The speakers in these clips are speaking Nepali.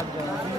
राम्रो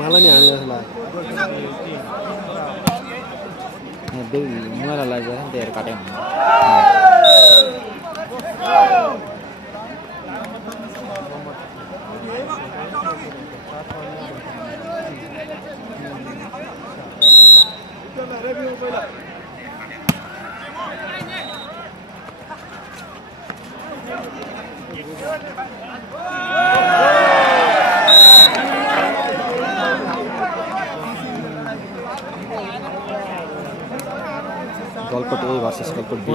मलाई नि हाने जस्तो लाग्यो मलाई लाग्यो नि तेरो काट्यो Golput A versus Golput B.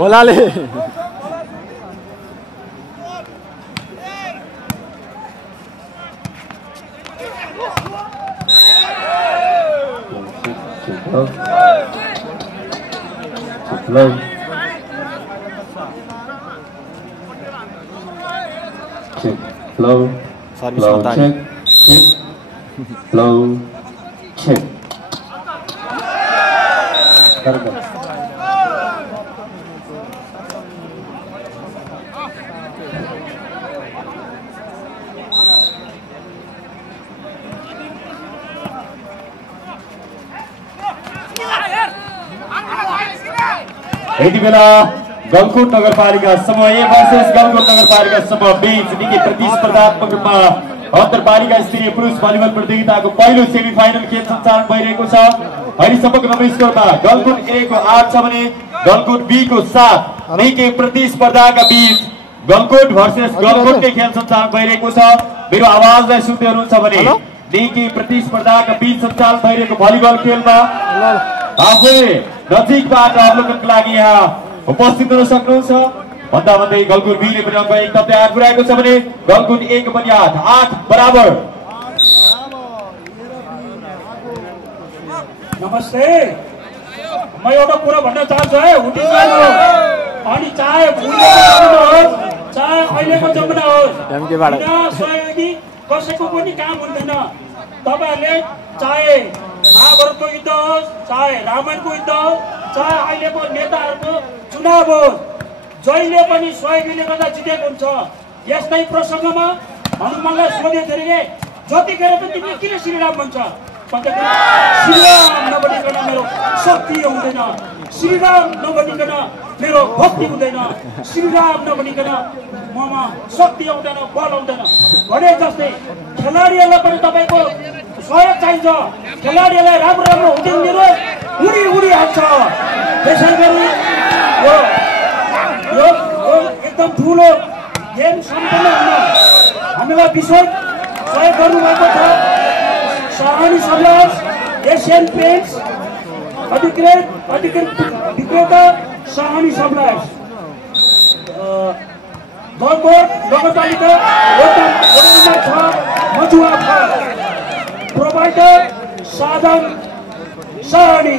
बोलाले सर्भिस मतारी यति बेला गलकुट नगरपालिका समूह ए वर्सेस गलकुट नगरपालिका समूह बी निकै प्रतिस्पर्धात्मक रूपमा अन्तरपालिका स्तरीय पुरुष भलिबल प्रतियोगिताको पहिलो सेमिफाइनल खेल सञ्चालन भइरहेको छ। अहिले समग्र स्कोरमा गलकुट ए को 8 छ भने गलकुट बी को 7। निकै प्रतिस्पर्धाका बीच गलकुट भर्सेस गलकुटकै खेल सञ्चालन भइरहेको छ। मेरो आवाजलाई सुन्दै हुनुहुन्छ भने निकै प्रतिस्पर्धाका बीच सञ्चालन भइरहेको भलिबल खेलमा आफै नजिकबाट अवलोकनको लागि यहाँ उपस्थित हुन सक्नुहुन्छ। भन्दा भन्दै गलकुट बीले पनि अङ्क 1 थप्दै आग पुर्याएको छ भने गलकुट ए को पनि 8 बराबर। नमस्ते, म एउटा कुरा भन्न चाहन्छु है, अनि चाहे भुइँको होस् चाहे अहिलेको जमाना होस्, बिना सहयोगी कसैको पनि काम हुँदैन। तपाईहरुले चाहे महाभारतको युद्ध होस्, चाहे रामायणको युद्ध होस्, चाहे अहिलेको नेताहरूको चुनाव होस्, जहिले पनि सहयोगीले गर्दा जितेको हुन्छ। यस्तै प्रसङ्गमा हनुमानलाई सोधे धेरै जतिखेर पनि तिमीले किन श्रीराम भन्छ भन्दाखेरि श्रीराम नभनिकन मेरो शक्ति हुँदैन, श्रीराम नभनिकन मेरो भक्ति हुँदैन, श्रीराम नभनिकन ममा शक्ति आउँदैन, बल आउँदैन भने जस्तै खेलाडीहरूलाई पनि तपाईँको सहयोग चाहिन्छ। खेलाडीहरूलाई राम्रो राम्रो हुँदैन दिनु उडी उडी हाल्छ। त्यसै गरी यो एकदम ठुलो गेम सम्पन्न हुन हामीलाई विशेष सहयोग गर्नुभएको छ। सहानी समाज, एशियन पेन्ट्स अधिकृत विक्रेता सहानी समाज, गलकुट नगरपालिका वडा 6 मजुवा प्रोभाइडर साधन सहानी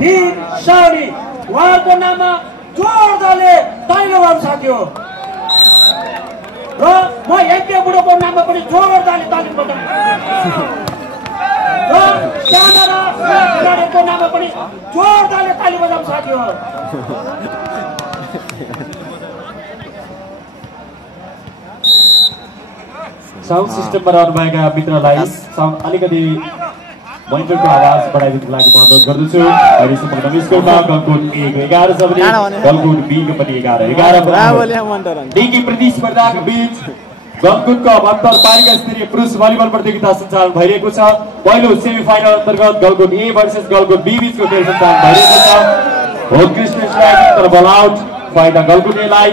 वीर सहानी, उहाँको नाममा जोरदारले ताली लगाउन साथ्यो र म यज्ञ बुढोको नाममा पनि जोरदारले ताली बजाउँ र क्यामेरा खेलाडीको नाममा पनि जोरदारले ताली बजाउन साथ्यो। साउन्ड सिस्टममा रहनुभएका मित्रलाई साउन्ड अलिकति मोनिटरको आवाज बढाइदिनुको लागि म अनुरोध गर्दछु। अहिले समग्र स्कोरमा गलकुट ए को 11 छ भने गलकुट बी को पनि 11 निकै प्रतिस्पर्धाको बीच गलकुटको अन्तरपालिका स्तरीय पुरुष भलिबल प्रतियोगिता सञ्चालन भइरहेको छ। पहिलो सेमिफाइनल अन्तर्गत Galkot A versus Galkot B बीचको खेल सञ्चालन भइरहेको छ। उत्कृष्ट स्ट्राइक तर बल आउट फाइदा गलकुट ए लाई।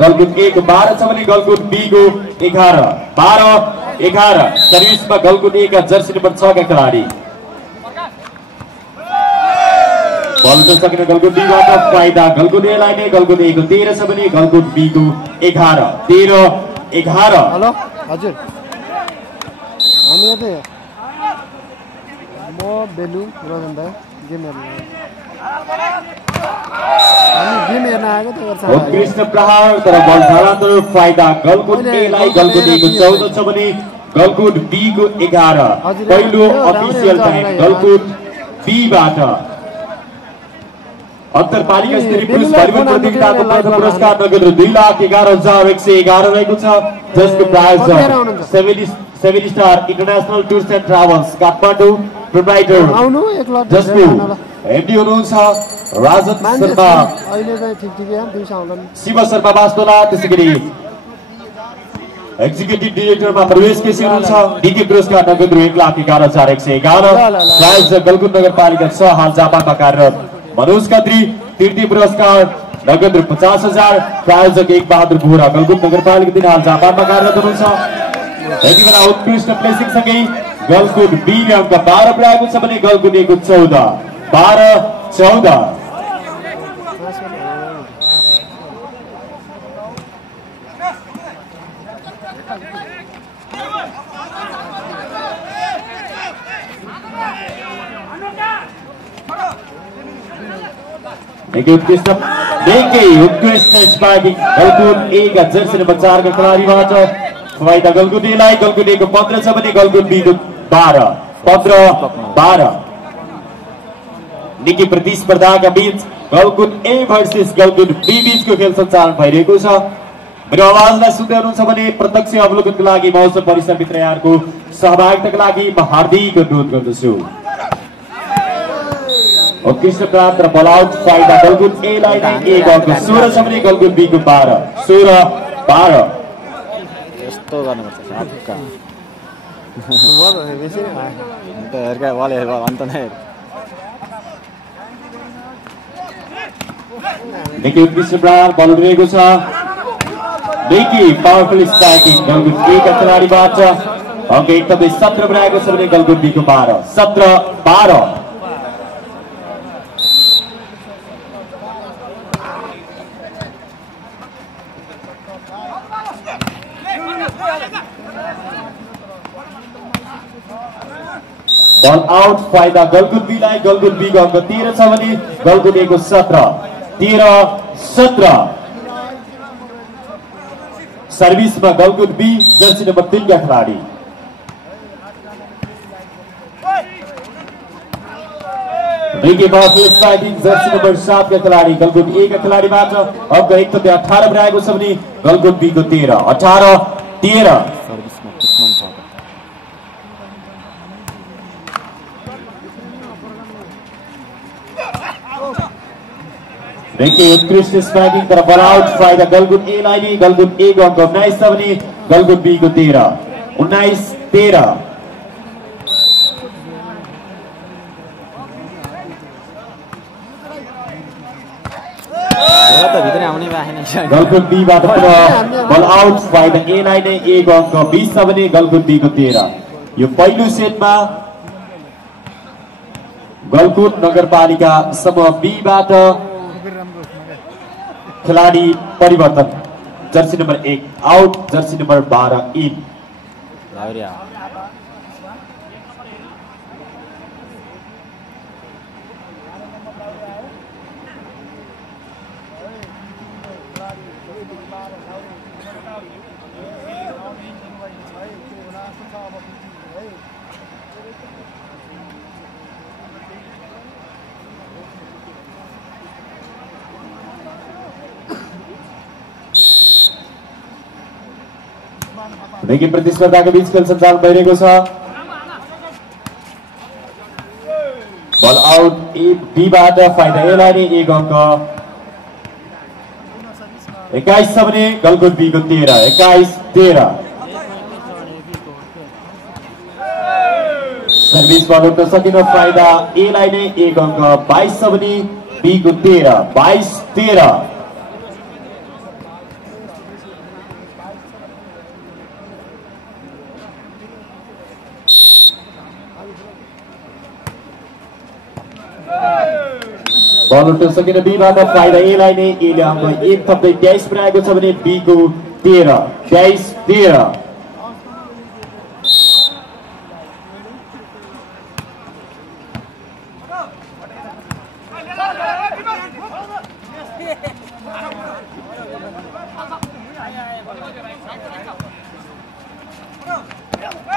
गलकुट ए को 12 छ भने गलकुट बी को 11 12-11 सर्भिसमा गलकुट ए का जर्सी नम्बर 6 का खेलाडी बल उठाउन सक्ने गलकुट बी बाट फाइदा गलकुट ए लाई नै। गलकुट ए को 13 छ भने गलकुट बी को 11 13-11। हेलो हजुर, हामी यतै म बेलु रजन दाइ गेम हेर्न आएको त उत्कृष्ट प्रहार तर बल स्थानान्तरण फाइदा गलकुट ए लाई। गलकुट ए को 14 छ भने गलकुट बी को 11 पहिलो अफिसियल टाइम गलकुट बी बाट अन्तरपालिका स्तरीय पुरुष भलिबल प्रतियोगिताको प्रथम पुरस्कार नगद 2,11,111 रहेको छ जसको प्रायोजक 7 star international tours and travels Kathmandu proprietor जसको एमडी हुनुहुन्छ राजन शर्मा अहिले चाहिँ ठिक यार 200 आउँदैन शिव शर्मा वास्तोला त्यसैगरी एक्जिक्युटिभ डिरेक्टरमा प्रवेश केसी हुनुहुन्छ डीके पुरस्कार नगद 1,11,111 प्रायोजक गलकुट नगरपालिका 6 हाल जापानमा कार्यरत मनोज खत्री तृतीय पुरस्कार नगद 50,000 प्रायोजक एक बहादुर बोहरा गलकुट नगरपालिका 3 हाल जापानमा कार्यरत हुनुहुन्छ यति बेला उत्कृष्ट प्लेसिङ सँगै गलकुट बी ले अंक 12 पुर्याएको छ भने गलकुट ए को 14 12-14 उत्कृष्ट स्पाइकिङ गलकुट ए का जर्सी नम्बर 4 का खेलाडीबाट फाइदा गलकुट ए लाई गलकुट ए को 15 छ भने गलकुट बी को 12 15-12 निकै प्रतिस्पर्धाका बीच Galkot A versus Galkot B बीचको खेल सञ्चालन भइरहेको छ मेरो आवाजलाई सुन्दै हुनुहुन्छ भने प्रत्यक्ष अवलोकनको लागि मौसम परिसरभित्र यहाँको सहभागिताका लागि म हार्दिक अनुरोध गर्दछु उत्कृष्ट प्राप्त र बल आउट फाइदा गलकुट ए लाई नै एक अंक 16 छ भने गलकुट बी को 12 16-12 यस्तो गर्नुपर्छ साथका बेसी नै भयो अन्त हेरका बल हेर अन्त नै निकै उत्कृष्ट प्राप्त बल रहेको छ निकै पावरफुल स्ट्राइकिङ गलकुट ए का खेलाडीबाट अंक एकदमै 17 पुर्याएको छ भने गलकुट बी को 12 17-12 बल आउट फाइदा गलकुट बी लाई गलकुट बी को अंक 13 छ भने गलकुट ए को 17 13-17 सर्भिसमा गलकुट बी जर्सी नम्बर 3 का खेलाडी जर्सी नम्बर 7 का खेलाडी गलकुट ए का खेलाडीबाट अंक एकदमै 18 पुर्याएको छ भने गलकुट बी को 13 18-13 सर्भिसमा किस्मन छ उत्कृष्ट स्ट्राइकिङ तर बल आउट फाइदा गलकुट ए लाई नै गलकुट ए को अंक 19 छ भने गलकुट बी को 13 19-13 भित्रै आउने बाहेन गलकुट बी बाट बल आउट फाइदा ए लाई नै ए को अंक 20 छ भने गलकुट बी को 13 यो पहिलो सेटमा गलकुट नगरपालिका समूह बी बाट खिलाडी परिवर्तन Jersey number 1 out jersey number 12 in देखिए प्रतिस्पर्धा के बीच खेल संचालन भइरहेको छ बल आउट ए बी बाट फाइदा ए लाई नै एक अंक 21 छ भने गलकुट बी को 13 21-13 सर्भिस बल उठ्न सकिन फाइदा ए लाई नै एक अंक 22 छ भने बी को 13 22-13 बल उठ्न सकिन बी बाट फाइदा ए लाई नै ए ले अंक 1 थप्दै 23 पुर्याएको छ भने बी को 13 23-13 Go!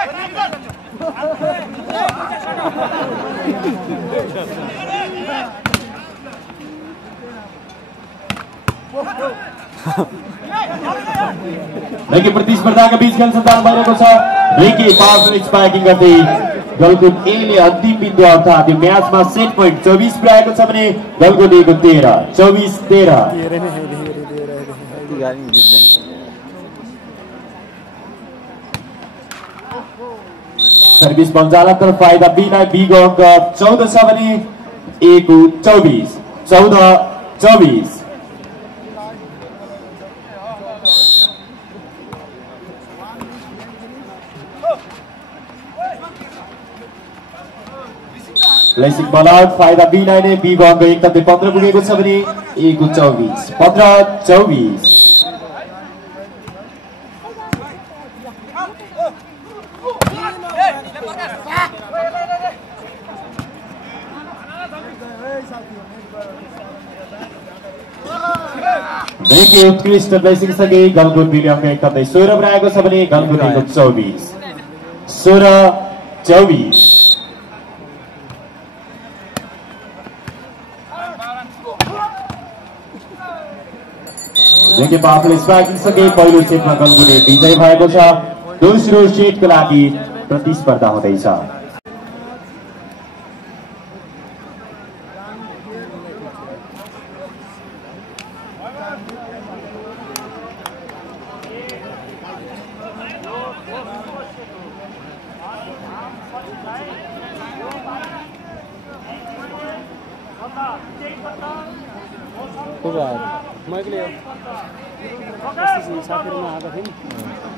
देखि प्रतिस्पर्धाका बीच खेल सञ्चालन भइरहेको छ। रिकी पावरफुल स्पाइकिङ गर्दै गलकुट एले अन्तिम बिन्दु अर्थात् यो म्याचमा सेट पोइन्ट 24 पुर्याएको छ भने गलकुट ए को 13 सर्भिस बन्जालतर्फ फाइदा बीलाई बीको अङ्क 14 छ भने ए को 24 14-24। प्लेसिङ बल आउट फाइदा बीलाई नै बी को अङ्क 15 पुगेको छ भने ए को 24 15-24। देखिए उत्कृष्ट प्लेसिङ सँगै गलकुट बीले अङ्क 16 पुर्याएको छ भने गलकुट ए को 24 16-24। देखिए पावरफुल स्पाइकिङ सँगै पहिलो सेटमा गलकुट ए विजय भएको छ। दोस्रो सेटको लागि प्रतिस्पर्धा हुँदैछ। म एक्लै साथीहरूमा आएको थिएँ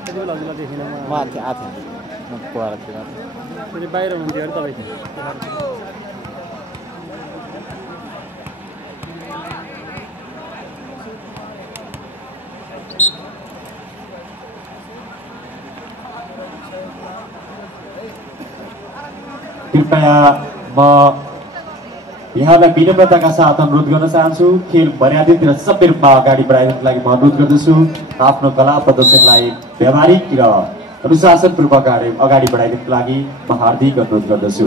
त्यति बेला हजुरलाई देखिनँ म आएको थिएँ म कुवारतिर फेरि बाहिर हुन्थ्यो अरे तपाईँ कृपया म यहाँलाई विनम्रताका साथ अनुरोध गर्न चाहन्छु। खेल मर्यादित र सभ्य रूपमा अगाडि बढाइनको लागि म अनुरोध गर्दछु। आफ्नो कला प्रदर्शनलाई व्यावहारिक र अनुशासनपूर्वक अगाडि बढाइदिनको लागि म हार्दिक अनुरोध गर्दछु।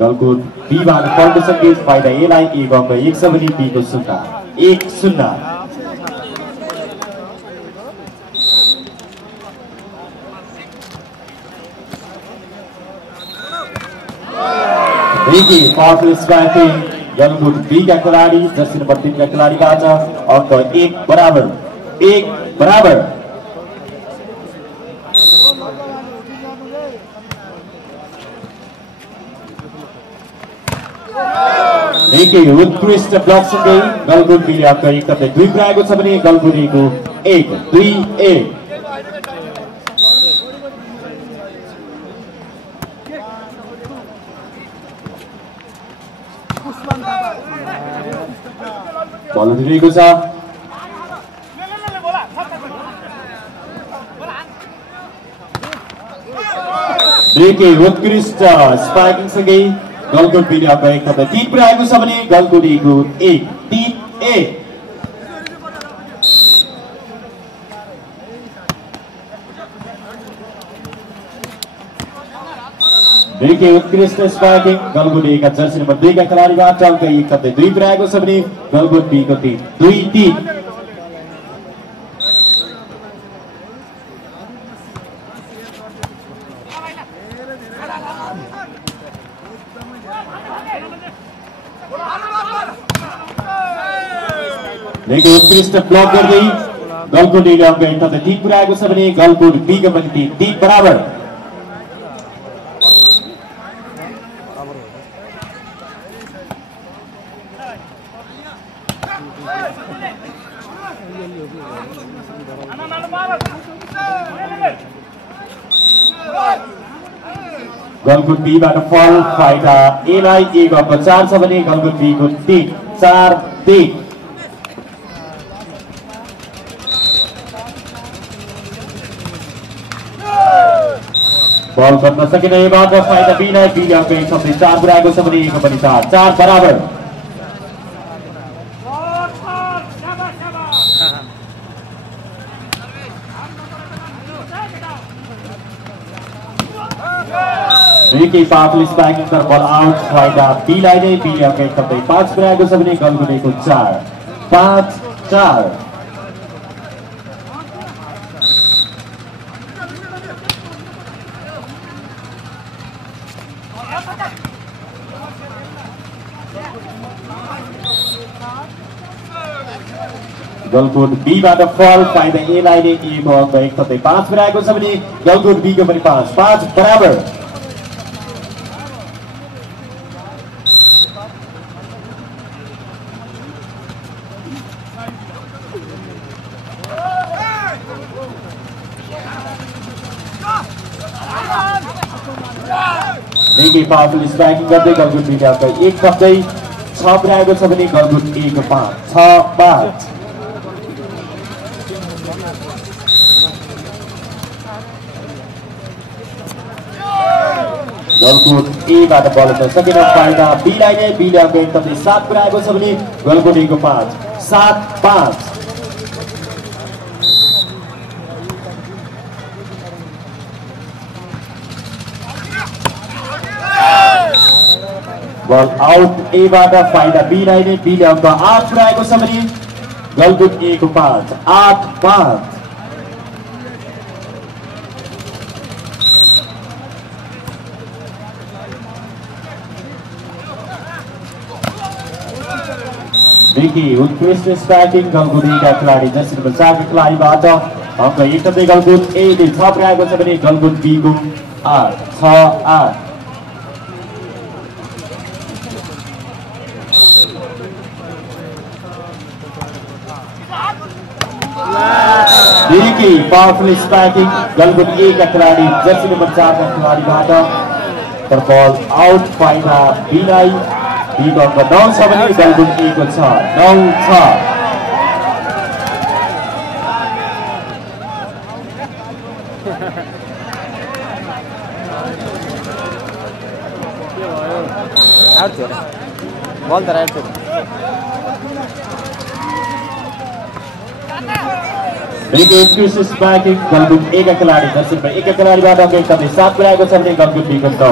गलकुट बीबाट पल्ट सङ्केत फाइदा एलाई ए को अङ्क 1 छ भने बी को 1-0। देखि पावरफुल स्पाइकिङ गलकुट बी का खिलाडी जर्सी नम्बर 3 का खिलाडीबाट अङ्क 1 बराबर। देखि उत्कृष्ट ब्लक सँगै गलकुट बीले अङ्क 1-2 पुर्याएको छ भने गलकुट ए को 1-2-1। बल उठिरहेको छ। देखि उत्कृष्ट स्पाइकिङ सँगै गलकुट बीले अङ्क 1-3 पुर्याएको छ भने गलकुट ए को 1-3-1। देखि उत्कृष्ट स्पाइकिङ गलकुट ए का जर्सी नम्बर 2 का खिलाडीबाट अङ्क 1-2 पुर्याएको छ भने गलकुट बी को 2-3। देखि उत्कृष्ट ब्लक गर्दै गलकुट एले अङ्क 1-3 पुर्याएको छ भने गलकुट बी को पनि 3 बराबर। गलकुट बीबाट फल फाइदा एलाई ए को अङ्क 4 छ भने गलकुट बी को 3-4-3। बल बन्न सकेन एबाट फाइदा बीलाई बीले अङ्क 1-4 पुर्याएको छ भने ए को पनि 4 बराबर। Ricky Parklis backing the ball out, फाइदा बीलाई नै बीले अघि कतै 5 पुर्याएको छ भने गलगुटीको 4 5-4 गलकुट बी बाट फल फाइदा ए लाई नै ए को अंक 1 कतै 5 पुर्याएको छ भने गलकुट बी को पनि 5 बराबर Ricky Parklis backing गर्दै गलकुट बी का 1 कतै 6 पुर्याएको छ भने गलकुट ए को 5 6-5 गलकुट ए बाट बल उठ्न सकेन फाइदा बी लाई नै बी ले अंक 1 कतै 7 पुर्याएको छ भने गलकुट ए को 5 7-5 बल आउट ए बाट फाइदा बी लाई नै बी ले अंक 8 पुर्याएको छ भने गलकुट ए को 5 8-5 Ricky उत्कृष्ट स्ट्राइकिङ गलगुटीका खेलाडी जर्सी नम्बर 4 का खेलाडीबाट अंक 1 कतै गलकुट ए ले 6 पुर्याएको छ भने गलकुट बी को 8 6-8 Ricky Parklis backing गलकुट ए का खेलाडी जर्सी नम्बर 4 का खेलाडीबाट तर बल आउट फाइदा बी लाई बी को अंक 9 छ भने गलकुट ए को 6 9-6 आउट थियो बल त राइट थियो Ricky उत्कृष्ट backing गलकुट ए का खेलाडी जर्सी नम्बर 1 का खेलाडीबाट अंक 1 कतै 7 पुर्याएको छ भने गलकुट बी को 9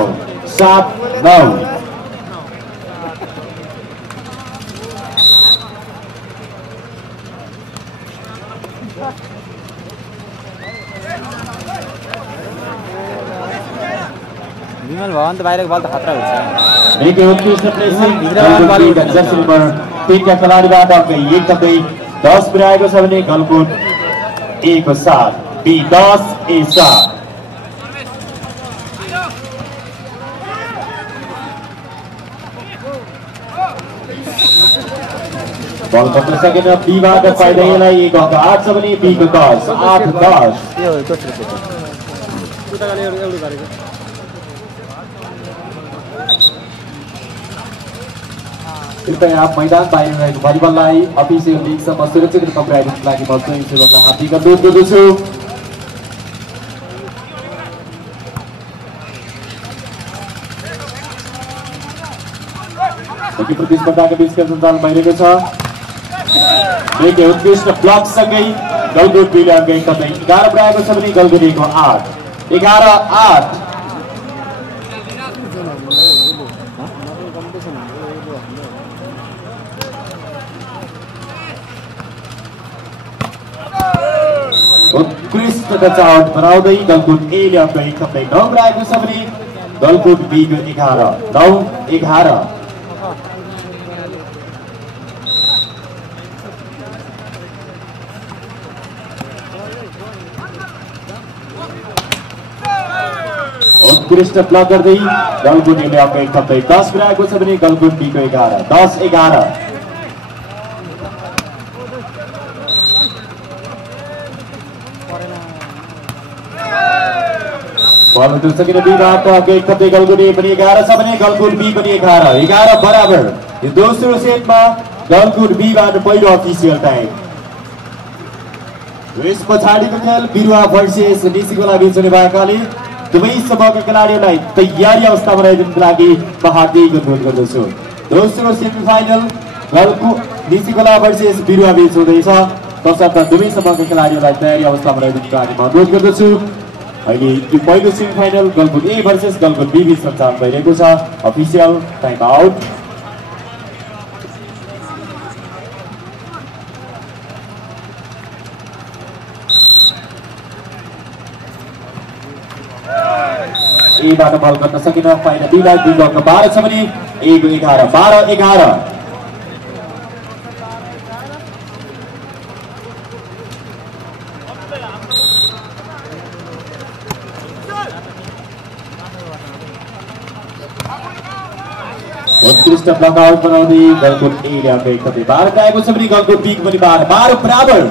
7-9 विमल भवन त बाहिरको बल त खतरा हुन्छ Ricky उत्कृष्ट प्लेसिङ गलकुट बी का जर्सी नम्बर 3 का खेलाडीबाट अंक 1 कतै 10 पुर्याएको छ भने गलकुट ए को 7 बी 10 ए 7 बल पक्न सकेन बी बाट फाइदा ए लाई 1 अंक 8 छ भने बी को 10 8-10 त्यो दोस्रो थियो उताले एउटा गरेको कृपया आप मैदान बाहिर रहेको भलिबललाई अफिसियल लिगसम्म सुरक्षित रूपमा पुर्याइदिनको लागि म चाहिँ सेवकलाई हार्दिक अनुरोध गर्दछु हकी प्रतिस्पर्धाका बीचका सञ्चालन भइरहेको छ एक उत्कृष्ट ब्लक सँगै गलकुट बीले अंक 1 कतै 11 पुर्याएको छ भने गलकुट ए को 8 11-8 उत्कृष्ट टचआउट बनाउँदै गलकुट ए ले अंक 1 कतै 9 पुर्याएको छ भने गलकुट बी को 11 उत्कृष्ट ब्लक गर्दै गलकुट ए ले अंक 1 कतै 10 पुर्याएको छ भने गलकुट बी को 11 10-11 बल उठ्न सकेन बी बाट अंक 1 कतै गलकुट ए पनि 11 छ भने गलकुट बी पनि 11 बराबर यो दोस्रो सेटमा गलकुट बी बाट पहिलो अफिसियल टाइम यस पछाडिको खेल बिरुवा भर्सेस निसिकोला बीच हुने भएकाले दुवै समूहका खेलाडीहरूलाई तयारी अवस्थामा रहेको लागि म हार्दिक अनुरोध गर्दछु दोस्रो सेमिफाइनल गलकुट निसिकोला भर्सेस बिरुवा बीच हुँदैछ तसर्थ दुवै समूहका खेलाडीहरूलाई तयारी अवस्थामा रहेको लागि म अनुरोध गर्दछु अहिले यो पहिलो semifinal Galkot A versus Galkot B बीच सञ्चालन भइरहेको छ। Official time out. एबाट बल गर्न सकिन फाइदा बीलाई। 2 अङ्क 12 छ भने 1-11 12-11। उत्कृष्ट ब्लकआउट बनाउँदै गलकुट ए ले अङ्क 12 गएको छ भने गलकुट बी पनि 12 बराबर।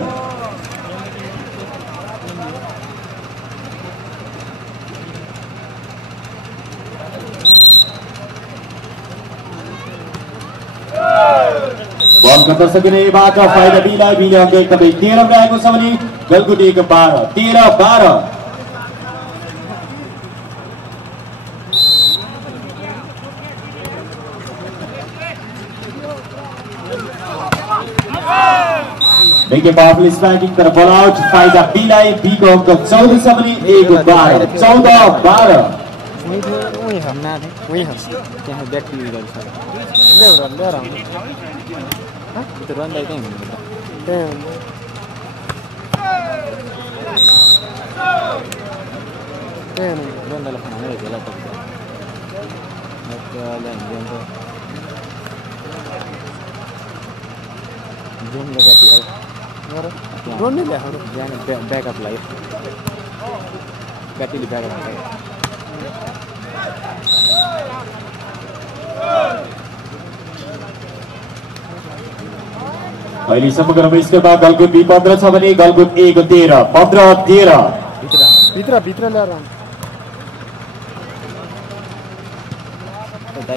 बल गर्न सकिने एबाट फाइदा बीलाई। बीले अङ्क 13 गएको छ भने गलकुट ए 12 13-12। देखिए पावरफुल स्ट्राइकिङ तर बल आउट फाइदा बीलाई। बी को अङ्क 14 छ भने 1-12 14-12। वही हम ना थे वही हम त्यहाँ व्यक्ति उयो गर्छ ल्याएर हाँ त्यो रन्दै त्यही हुन्छ त्यही रन्दाले खाना नै होला त जुम लगाती है रन्दै ल्याएर जाने ब्याकअप लाग्यो ब्याट्रीले ब्याकअप लाग्यो। अहिले समग्र स्कोरमा गलकुट बी 15 छ भने गलकुट ए को 13 15-13। भित्र ल्याएर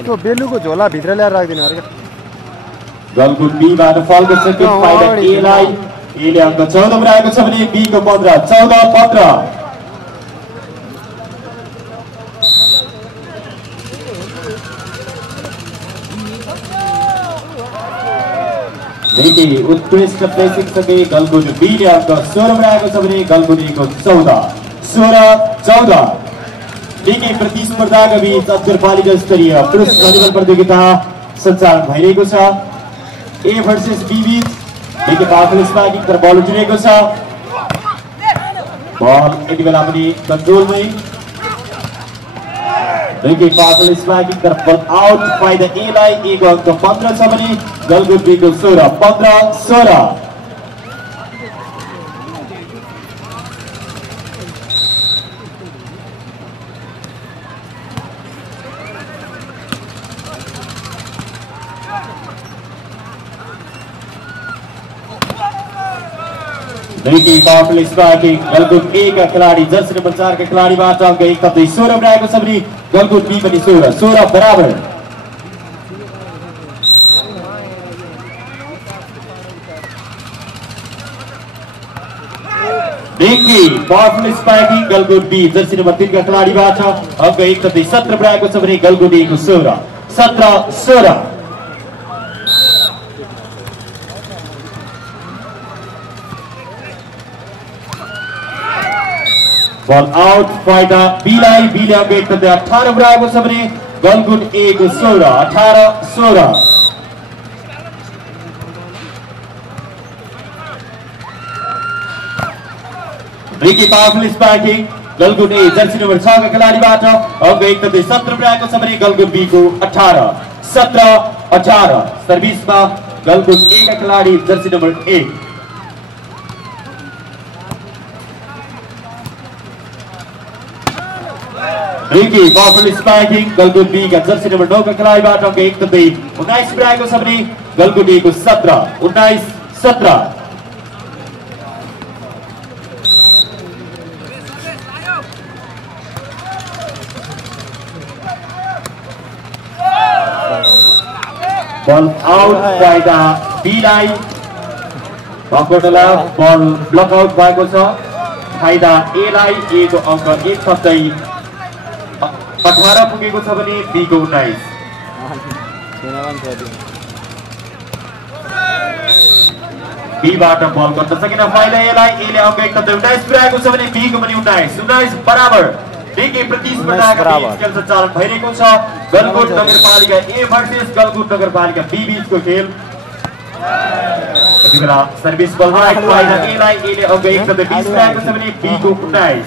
त्यो बेलुको झोला भित्र ल्याएर राख्दिनु अरे गलकुट बी बाट फलको सेकेन्ड फाइदा ए लाई। ए ले अङ्क 14 बनाएको छ भने बी को 15 14-15। देखि उत्कृष्ट प्लेसिङ सँगै गलकुट बी ले अङ्क 16 बनाएको छ भने गलकुट ए को 16-14। देखि प्रतिस्पर्धाका बीच अन्तरपालिका स्तरीय पुरुष भलिबल प्रतियोगिता सञ्चालन भइरहेको छ। ए भर्सेस बी बीच देखि पावरफुल स्ट्राइकिङ तर बल उठिरहेको छ। बल यति बेला पनि कन्ट्रोलमै। देखि पावरफुल स्ट्राइकिङ तर बल आउट फाइदा ए लाई। ए को अङ्क 15 छ भने गलकुट बी को 16 15-16। देखि पावरफुल स्ट्राइकिङ गलकुट ए का खिलाडी जर्सी नम्बर 4 का खिलाडीबाट अङ्क 16 बनाएको छ भने गलकुट बी पनि 16 बराबर। देखि powerful striking Galkot B jersey number 3 का खिलाडीबाट अङ्क 17 बनाएको छ भने गलकुट ए को 16 17-16। बल आउट फाइदा बीलाई। बीले अङ्क 18 बनाएको छ भने गलकुट ए को 16 18-16। देखि पावरफुल स्ट्राइकिङ गलकुट ए जर्सी नम्बर 6 का खिलाडीबाट अङ्क 17 बनाएको छ भने गलकुट बी को 18 17-18। सर्भिसमा गलकुट ए का खिलाडी जर्सी नम्बर 1। देखि पावरफुल स्ट्राइकिङ गलकुट बी का जर्सी नम्बर 9 का खिलाडीबाट अङ्क 19 बनाएको छ भने गलकुट ए को 17-19-17। बल आउट फाइदा बीलाई। बल ब्लकआउट भएको छ फाइदा ए लाई। ए को अङ्क 1 थप्दै 18 पुगेको छ भने बी को 19। बीबाट बल गर्न सकेन फाइल एलाई एले अङ्क एक तथा 19 पुर्याएको छ भने बीको पनि 19 बराबर निकै प्रतिस्पर्धाका बीच खेल सञ्चालन भइरहेको छ गलकुट नगरपालिका ए भर्सेस गलकुट नगरपालिका बी बीचको खेल यति बेला सर्भिस बलमा फाइल एलाई एले अङ्क एक तथा 20 पुर्याएको छ भने बीको 19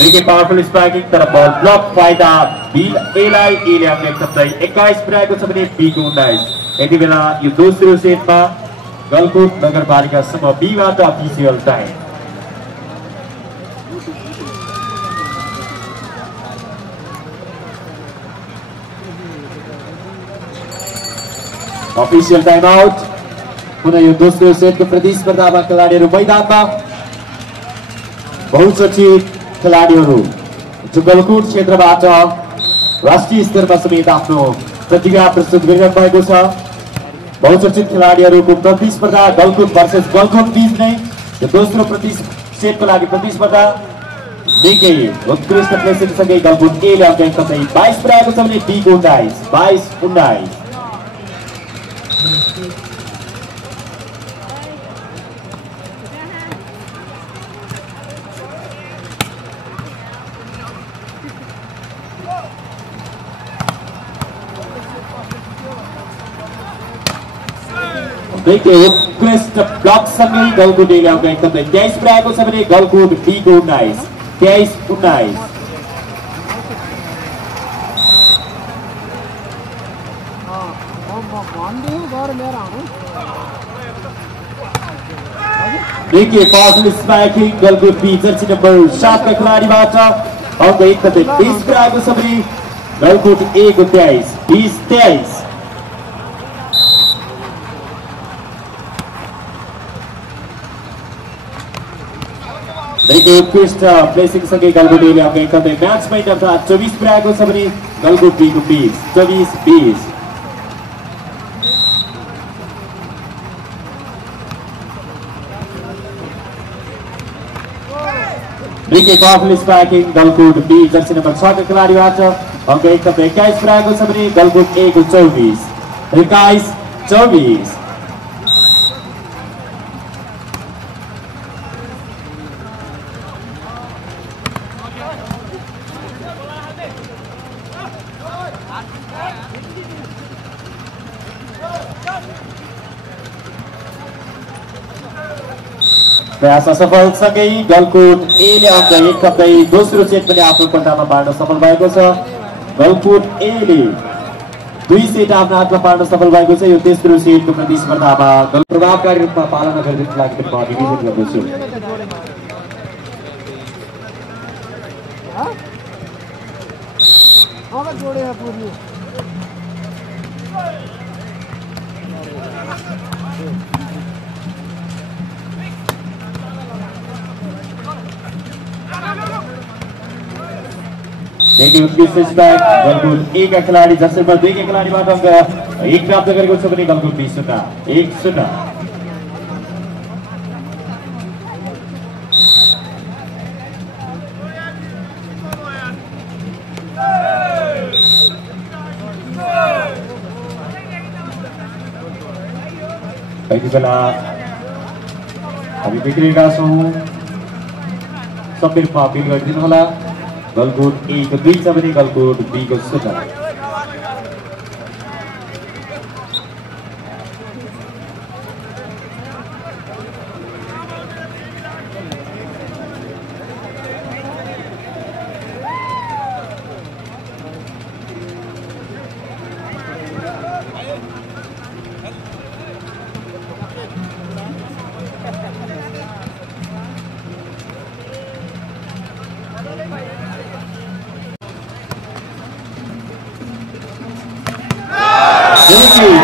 Very powerful striking तर बल ब्लक फाइदा बिल एलाई एले अङ्क तथा 21 पुर्याएको छ भने बीको 19 यति बेला यो दोस्रो सेटमा गलकुट नगरपालिका समूह बीबाट official time official time out पुनः यो दोस्रो सेटको प्रतिस्पर्धामा खेलाडीहरू मैदानमा बहुचर्चित खेलाडीहरू जो गलकुट क्षेत्रबाट राष्ट्रिय स्तरमा समेत आफ्नो प्रतिभा प्रस्तुत गरिरहनु भएको छ बहुचर्चित खेलाडीहरूको प्रतिस्पर्धा गलकुट भर्सेस गलकुट बीच नै यो दोस्रो सेटको लागि प्रतिस्पर्धा निकै उत्कृष्ट प्लेसिङसँगै गलकुट एले अङ्क कतै 22 पुर्याएको छ भने बीको 22 देखिए उत्कृष्ट ब्लॉक सँगै गलकुट एले अङ्क एकदम 23 पुर्याएको छ भने गलकुट बीको 23 देखिए powerful spiking Galkot B jersey number 7 का खेलाडीबाट अङ्क एकदम 20 पुर्याएको छ भने गलकुट ए को 23 देखिए उत्कृष्ट प्लेसिङ सँगै गलकुट एले अङ्क एकदमै म्याच पोइन्ट अर्थात् 24 पुर्याएको छ भने गलकुट बी को 24 देखिए powerful spiking Galkot B jersey number 6 का खेलाडीबाट अङ्क एकदमै 21 पुर्याएको छ भने गलकुट ए को 24 प्रयास असफल सँगै गलकुट एले अङ्क एक कतै दोस्रो सेट पनि आफ्नो पल्टामा पार्न सफल भएको छ गलकुट एले 2 सेट आफ्नो हातमा पार्न सफल भएको छ यो तेस्रो सेटको प्रतिस्पर्धामा प्रभावकारी रूपमा पालना गरिदिनको लागि पनि म निवेदन गर्दछु देखिए उत्कृष्ट स्ट्राइक गलकुट ए का खिलाडी जर्सी नम्बर 2 के खिलाडीबाट अङ्क 1 प्राप्त गरेको छ भने गलकुट बी 0 यति बेला हामी बिग्रेका छौँ सबै रूपमा अपिल गरिदिनु होला गलकुट ए को 2 छ भने गलकुट बी को 0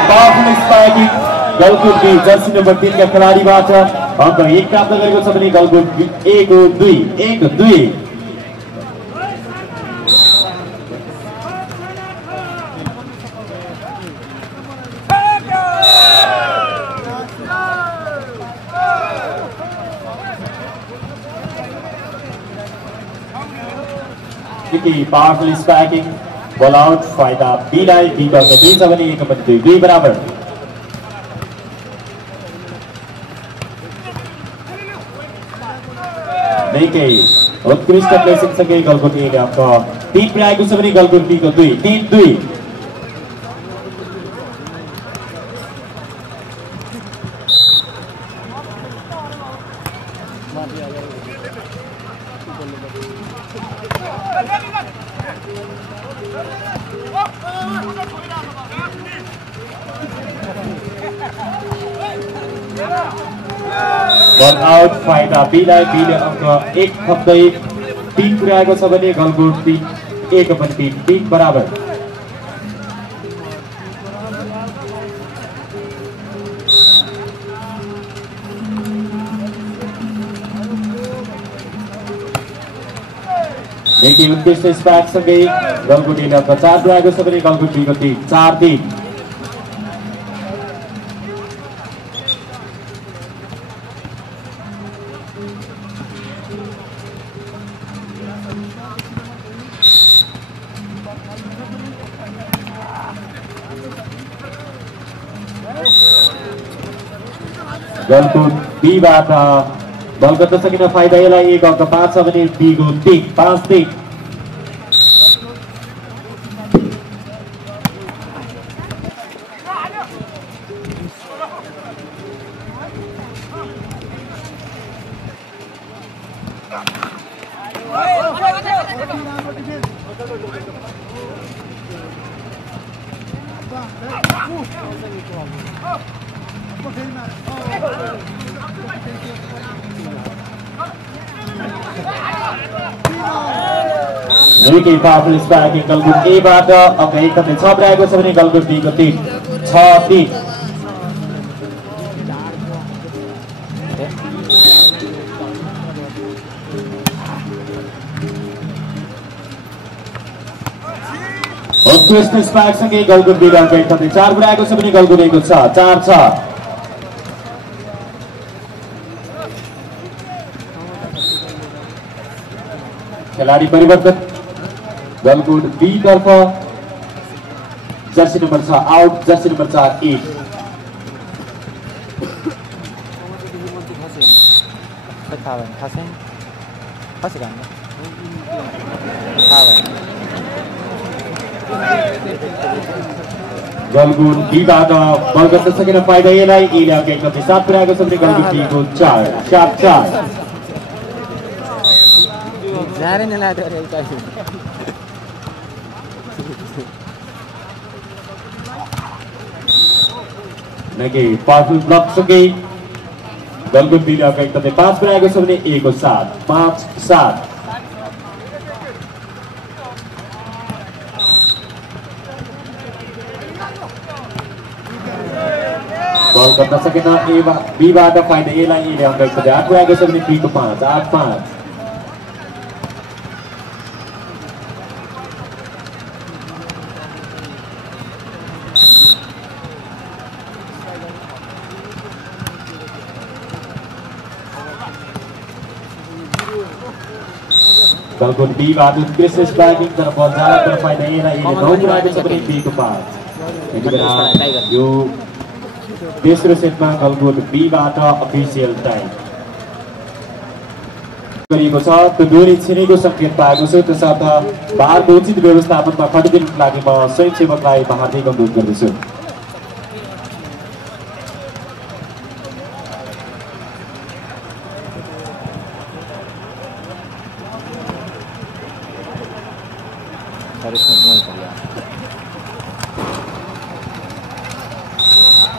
powerful spiking Galkot B jersey number 3 का खेलाडीबाट अङ्क 1 प्राप्त गरेको छ भने गलकुट ए को 2 निकै पावरफुल स्पाइकिङ बल आउट फाइदा बीलाई बीको 2 छ भने 1-2 बराबर निकै उत्कृष्ट प्लेसिङ सँगै गलकुट एले अङ्क 3 पुर्याएको छ भने गलकुट बीको 2 3-2 बल आउट फाइदा बीलाई बीले अङ्क 1 थप्दै 3 पुर्याएको छ भने गलकुट 1-3 बराबर देखि उत्कृष्ट स्पाइक सँगै गलकुट एले अङ्क 4 पुर्याएको छ भने गलकुट बीको 4-3 गलकुट बीबाट बल गर्न सकिन फाइदा यसलाई 1 अङ्क 5 छ भने बीको 5-3 निकै पावरफुल स्पाइकिङ गलकुट एबाट अङ्क 1-6 पुर्याएको छ भने गलकुट बीको 6-3 उत्कृष्ट स्पाइक सँगै गलकुट बीको अङ्क 1-4 पुर्याएको छ भने गलकुट एको 4-6 खेलाडी परिवर्तन गलकुट बी तर्फ jersey number 6 out jersey number 4 8 Galkot बीबाट बल गर्न सकेन फाइदा यसलाई एले अङ्क 1-7 पुर्याएको छ भने गलकुट बीको 4-4 निकै पावरफुल ब्लक सँगै गलकुट बीले अङ्क 5 पुर्याएको छ भने 1-7 5-7 बल गर्न सकेन बीबाट फाइदा यसलाई एले अङ्क 8 पुर्याएको छ भने 3-5 8-5 गलकुट बीबाट उत्कृष्ट स्पाइकिङ तर बल जाला तर फाइदा यसलाई 9 पुर्याएको छ भने 2-5 यो तेस्रो सेटमा गलकुट बीबाट अफिसियल टाइम गरिएको छ त्यो दोहोरी छिनेको संकेत पाएको छु त्यसर्थ भारको उचित व्यवस्थापनमा खटिदिनुको लागि म स्वयंसेवकलाई हार्दिक अनुरोध गर्दछु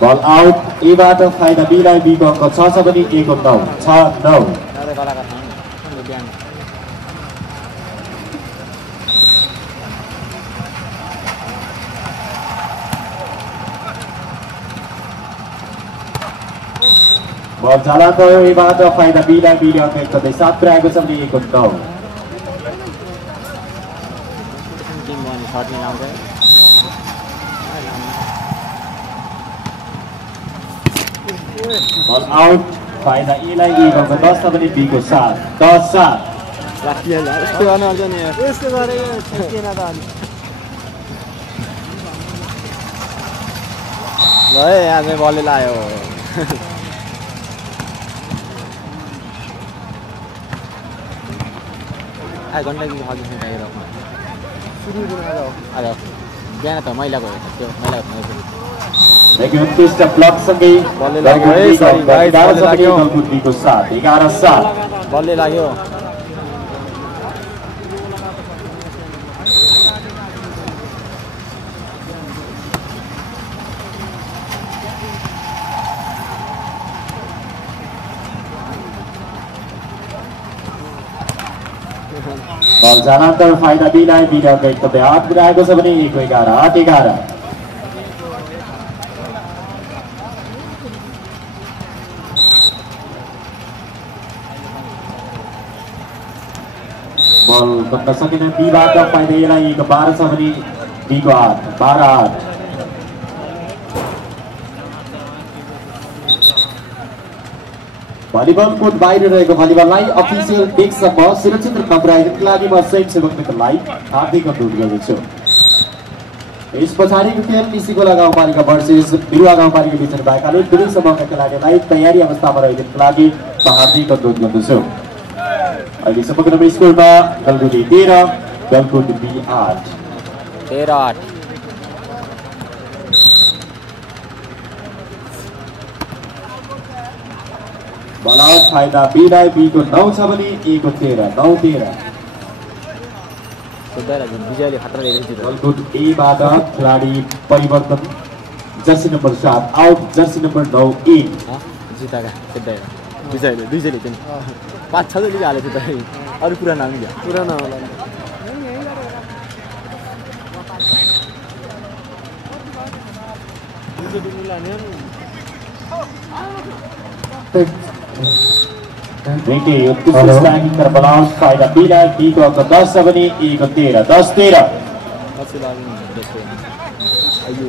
बल आउट एबाट फाइदा बीलाई बीको अङ्क 6 छ भने 1-9 6-9 बल जाला गयो एबाट फाइदा बीलाई बीले अङ्क 7 पुर्याएको छ भने 1-9 बल आउट फाइदा एलाई 1 अङ्क 10 छ भने बीको 7 10-7 राखिहाल्यो यस्तो गर्नुपर्छ नि यार यस्तो गरेको छेकिएन त अनि ल है यहाँ चाहिँ बलले लाग्यो आधा घन्टा कि हजुर राख्नु सुरु बनाएर आज बिहान त मैला गयो त्यो मैला लेकिन उत्कृष्ट ब्लकसँगै बलले लाग्यो है सरी गाइस बलले लाग्यो गलकुटीको साथ 11-7 बलले लाग्यो बल जानान्तर फाइदा बिलाई बिलको एकदमै आठ पुऱ्याएको छ भने 1-11 8-11 बल गर्न सकेन बीबाट फाइदा एलाई 12 छ भने बीको 8 12-8 भलिबल कोर्ट बाहिर रहेको भलिबललाई अफिसियल डेस्कसम्म सुरक्षित रूपमा पुर्याइदिनको लागि म स्वयंसेवक मित्रलाई हार्दिक अनुरोध गर्दछु। यस पछाडिको खेल निसिकोला गाउँपालिका वर्सेस बिरुवा गाउँपालिका बीच भएकाले दुवै समूहका खेलाडीलाई तयारी अवस्थामा रहिदिनको लागि म हार्दिक अनुरोध गर्दछु। अहिले समग्र स्कोरमा गलकुटी 13 गलकुट बी 8 13-8 बलाउट फाइदा बीलाई बीको 9 छ भने ए को 13 9-13 सुधार विजयले खतरा ल्याइदिन्छ गलकुट ए बाट खेलाडी परिवर्तन jersey number 7 out jersey number 9 in जिताका सिद्धाएर विजयले दुईजले पनि 5-6 जति हालेको त अरु कुरा नआउने पुरानो होला देखिए उत्कृष्ट स्ट्राइकिंग कर बलाउट फाइदा बीलाई बी को 10 छ भने ए को 13 10-13 पछि लाग्नु जस्तो अहिले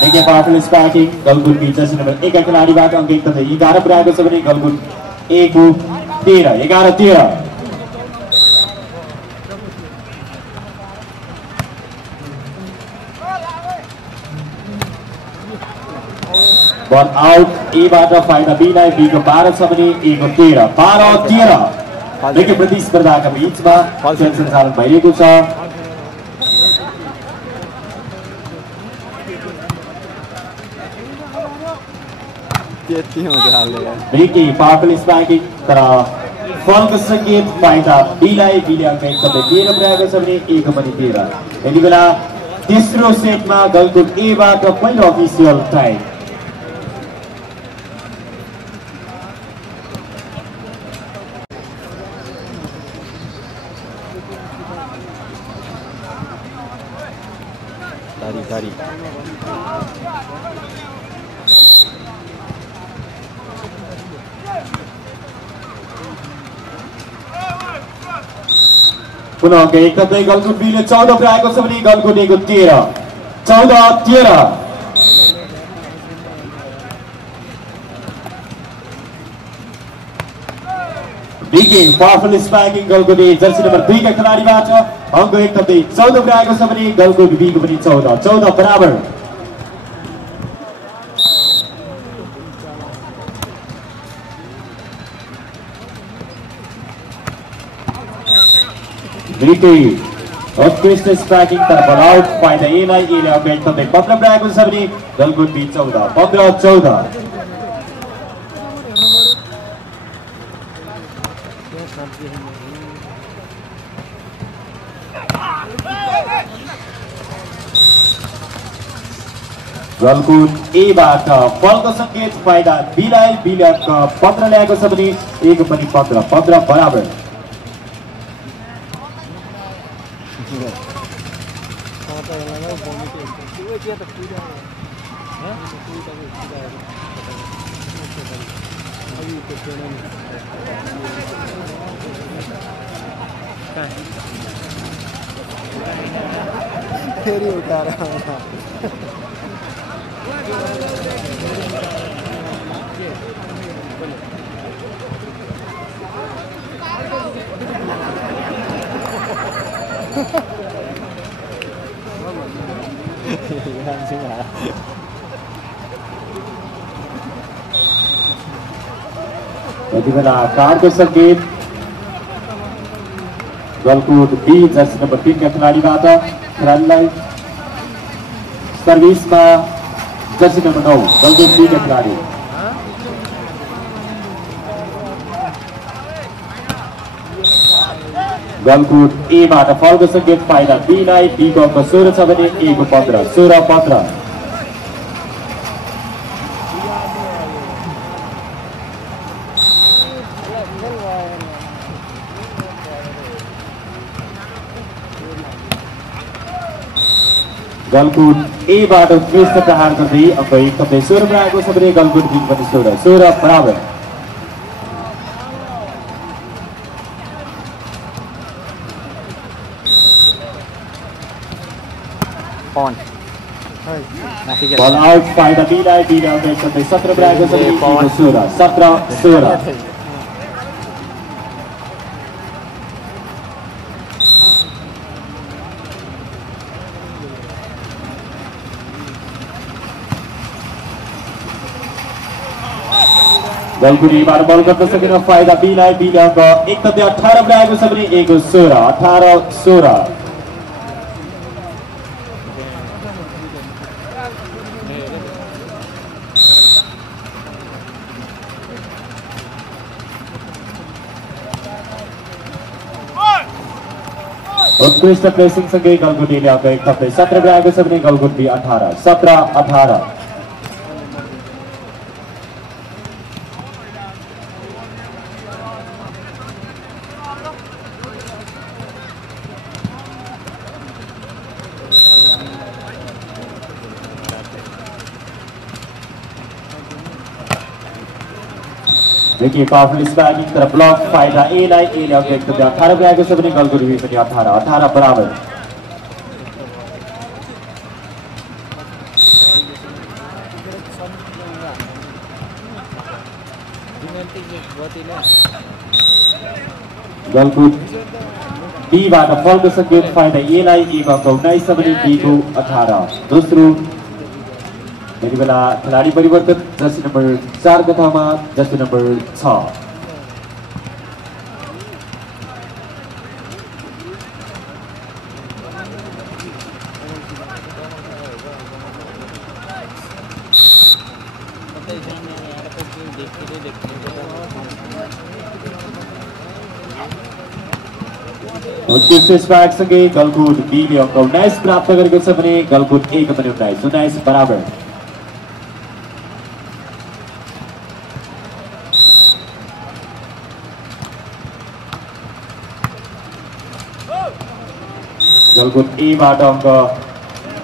देखिए powerful striking Galkot B jersey number 1 का खिलाडीबाट अङ्क एकदमै 11 पुर्याएको छ भने गलकुट ए को 13 11-13 बल आउट ए बाट फाइदा बीलाई बी को 12 छ भने ए को 13 12-13 देखिए प्रतिस्पर्धाका बीचमा खेल सञ्चालन भइरहेको छ। त्यति हुन्छ हाल्ने देखिए पावरफुल स्ट्राइकिंग तर फलको संकेत फाइदा बीलाई बीले अङ्क एकदमै 13 पुर्याएको छ भने ए को पनि 13 यति बेला तेस्रो सेटमा गलकुट ए बाट पहिलो अफिसियल टाइम तारी पुनः अङ्क एकदमै गलकुट बीले 14 पुर्याएको छ भने गलकुट ए को 13 14-13 बिगिन पावरफुल स्ट्राइकिङ गलकुट ए जर्सी नम्बर 2 का खेलाडीबाट अङ्क एकदमै 14 पुर्याएको छ भने गलकुट बी को पनि 14 बराबर उत्कृष्ट स्ट्राइकिङ तर बलआउट फाइदा एलाई एले अङ्क एकदमै 15 पुर्याएको छ भने गलकुट बी 14 15-14 गलकुट ए बाट फलको संकेत फाइदा बीलाई बीले अङ्क 15 ल्याएको छ भने ए को पनि 15 बराबर फेरि उठाएर आउँदा यति बेला कार्डको सङ्केत गलकुट बी जर्सी नम्बर 3 का खेलाडीबाट खेलाडीलाई सर्भिसमा जर्सी नम्बर 9 गलकुट बी का खेलाडी गलकुट ए बाट फलको सङ्केत फाइदा बी लाई बी को अंक 16 छ भने ए को 15 16-15 गलकुट ए बाट उत्कृष्ट प्रहार गर्दै अंक 1 थप्दै 16 बनाएको छ भने गलकुट बी पनि 16 बराबर बल आउट फाइदा बी लाई बी लाई अंक 1 थप्दै 17 बनाएको छ भने 17-16 गलकुट ए बाट बल गर्न सकेन फाइदा बी लाई बी लाई अंक 1 थप्दै 18 बनाएको छ भने 1 को 16 18-16 उत्कृष्ट प्लेसिङ सँगै गलकुट एले अंक 1 थप्दै 17 बनाएको छ भने गलकुट बी 18 17-18 देखिए पावरफुल स्पैनिंग तरफ ब्लॉक फाइदा ए लाई ए लाई अंक 1 थप्दै 18 बनाएको छ भने गलकुट बी पनि 18 बराबर गलकुट बी बाट फलको सङ्केत फाइदा ए लाई ए को अंक 19 छ भने बी को 18 दोस्रो यति बेला खेलाडी परिवर्तन जर्सी नम्बर 4 को ठाउँमा जर्सी नम्बर 6 उत्कृष्ट स्ट्राइक सँगै गलकुट बी ले अंक 19 प्राप्त गरेको छ भने गलकुट ए को पनि 19 बराबर गलकुट ए बाट अंक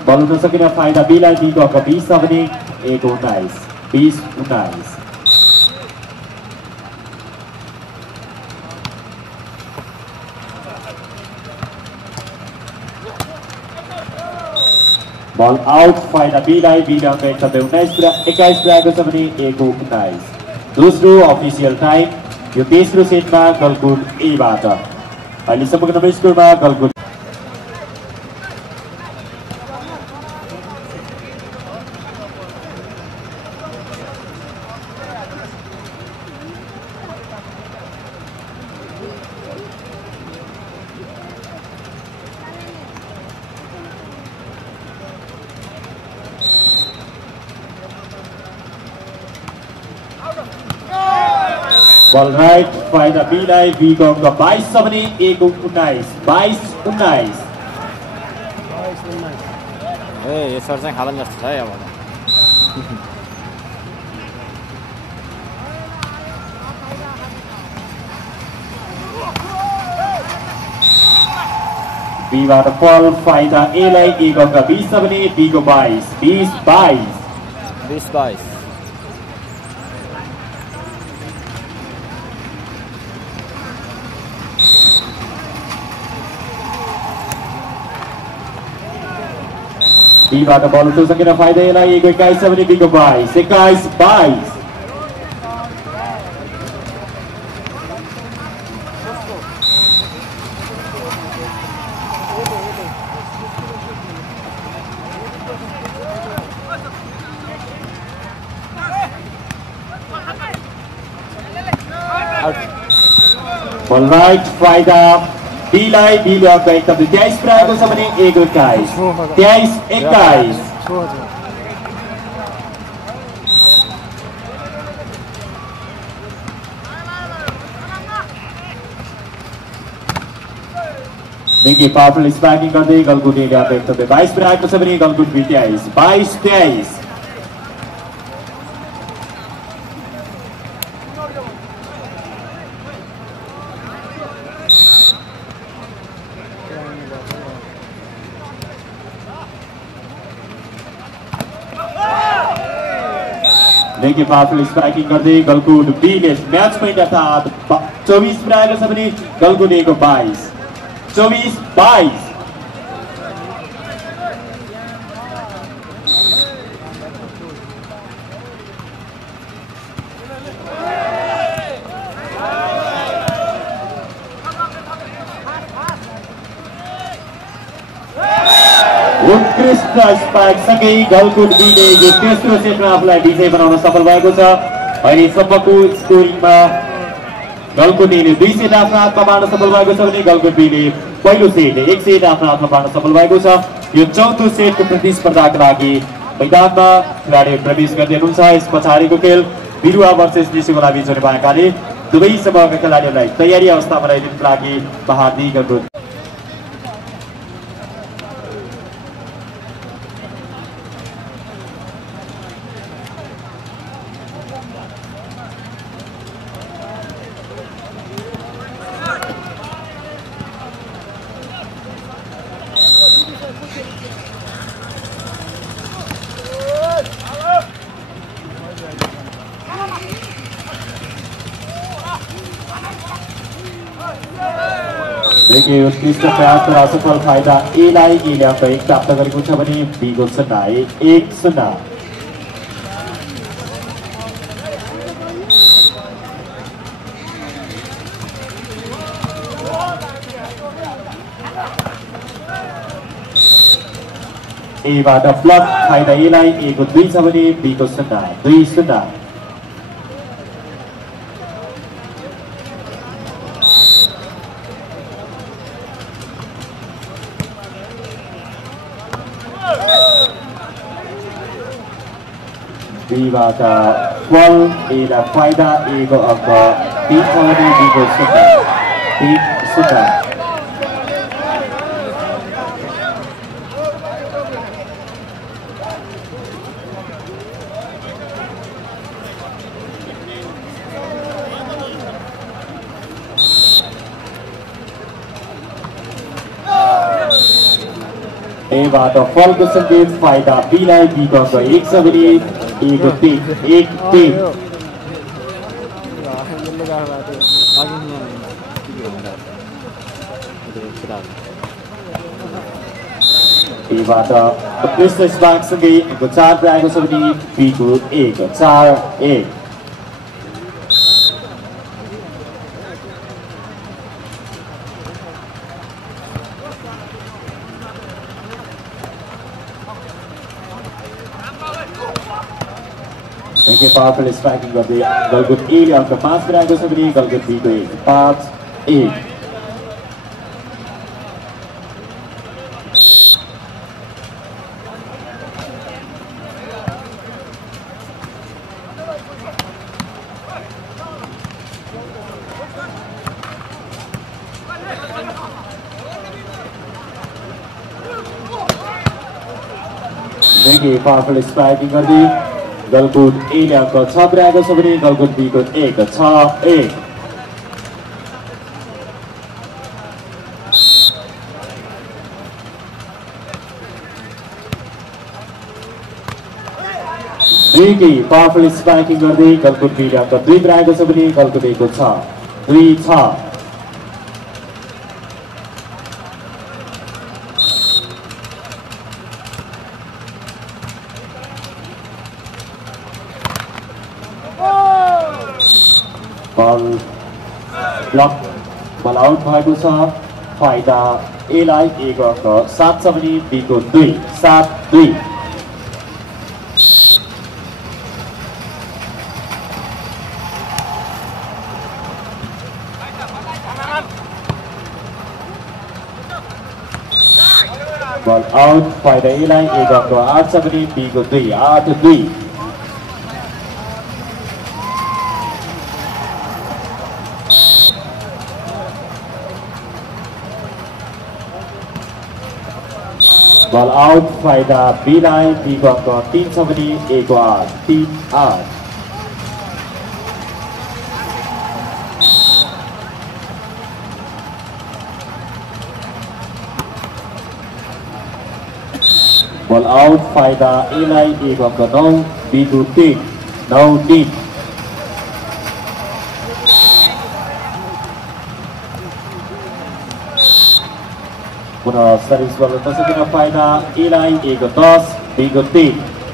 बल हुन सकेन फाइदा बी लाई बी को अंक 20 छ भने ए को 19 20-19 बल आउट फाइदा बी लाई बी लाई अंक 1 थप्दै 21 बनाएको छ भने ए को 19 दोस्रो अफिसियल टाइम यो तेस्रो सेटमा गलकुट ए बाट अहिलेसम्मको नम्बर स्कोरमा गलकुट बल राइट फाइदा बी लाई बी को अंक 22 छ भने ए को 19 22-19 यो सर चाहिँ खालन जस्तो छ है अब बी बाट फल फाइदा ए लाई ए को अंक 20 छ भने बी को 22 20-22 20 बीबाट बल उठाउन सकेन फाइदा यसलाई 21 छ भने बीको 22 21-22 बल राइट फाइदा बीलाई बीले अगाडि एकदम 23 पुऱ्याएको छ भने 21 23-21 देखिए पावरफुल स्पार्किङ गर्दै गलकुट एरियाको एकदम 22 पुऱ्याएको छ भने गलकुट 22-22 देखिए पावरफुल स्ट्राइकिङ गर्दै गलकुट बीले म्याच पोइन्ट अर्थात् 24 पुऱ्याएको छ भने गलकुट ए को 22 24-22 उत्कृष्ट स्पाइक सँगै गलकुट बीले यो तेस्रो सेटमा आफूलाई विजय बनाउन सफल भएको छ। अहिलेसम्मको स्कोरिङमा गलकुट एले 2 सेट आफ्नो हातमा पार्न सफल भएको छ भने गलकुट बीले पहिलो सेट 1 सेट आफ्नो हातमा पार्न सफल भएको छ। यो चौथो सेटको प्रतिस्पर्धाका लागि मैदानमा खेलाडीहरू प्रवेश गर्दै हुनुहुन्छ। यस पछाडिको खेल बिरुवा वर्सेस निशुगोला बीच हुने भएकाले दुवै समूहका खेलाडीहरूलाई तयारी अवस्थामा रहेको लागि बहादुरी गलकुट देखिए उत्कृष्ट प्रयास र असफल फाइदा एलाई एले अंक 1 प्राप्त गरेको छ भने बीको 0-1-0 एबाट ब्लक फाइदा एलाई ए को 2 छ भने बीको 0-2-0 बीबाट बल एला फाइदा ए को अंक 3 छ भने बीको 0-3-0 एबाट फलको सङ्केत फाइदा बीलाई बीको अंक 1 छ भने ए को 3-1-3 एबाट उत्कृष्ट स्पार्कसँगै 4 पुऱ्याएको छ भने बीको 1-4-1 देखिए पावरफुल स्ट्राइकिङ गर्दै गलकुट एले अंक 5 पुऱ्याएको छ भने गलकुट बीको 5-1 देखिए पावरफुल स्ट्राइकिङ गर्दै गलकुट एले अंक 6 पुऱ्याएको छ भने गलकुट बीको 1-6-1 देखिए पावरफुल स्ट्राइकिङ गर्दै गलकुट बीले अंक 2 पुऱ्याएको छ भने गलकुट ए को 6-2-6 बल ब्लक बल आउट भएको छ फाइदा ए लाई 1 अंक 7 छ भने बी को 2 7-2 बल आउट फाइदा ए लाई 1 अंक 8 छ भने बी को 2 8-2 बल आउट फाइदा बी लाई बी को अंक 3 छ भने ए को 8 3-8 बल आउट फाइदा ए लाई 1 अंक 9 बी को 3 9-3 पुनः सर्भिस गर्न नसकिन फाइदा ए लाई 1 10 बी को 3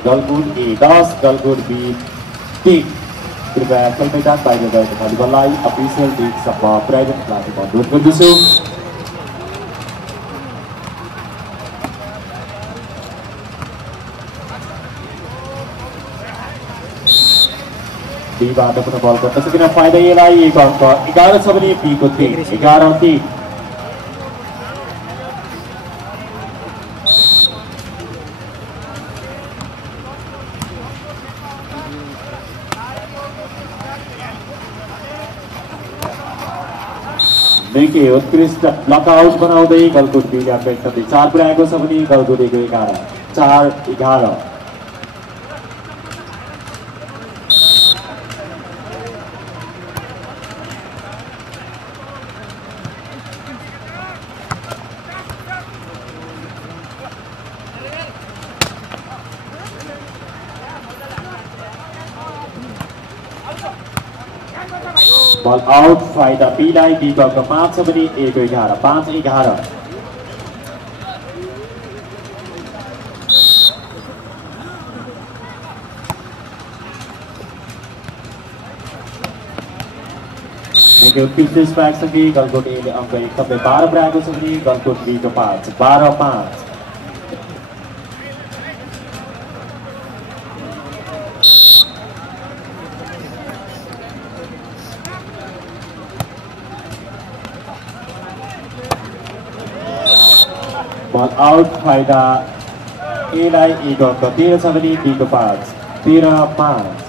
गलगुड ए 10 गलगुड बी 3 कृपया खेल मैदान बाहिर गएको भलिबललाई अफिसियल लिगसम्म प्राइभेट क्लासमा अनुरोध गर्दछु बीबाट पुनः बल गर्न सकिन फाइदा ए लाई 1 अंक 11 छ भने बी को 3 11-3 निकै उत्कृष्ट ब्लकआउट बनाउँदै गलकुट बीले आफ्नो एकदमै 4 पुर्याएको छ भने गलकुट 11 4-11 बल आउट फाइदा बी लाई बी को अंक 5 छ भने ए को 11 5-11 निकै उत्कृष्ट स्ट्राइक सँगै गलकोट ए ले अंक एकदमै 12 पुर्याएको छ भने गलकोट बी को 5 12-5 बल आउट फाइदा ए लाई 1 अंक 13 छ भने बी को 5 13-5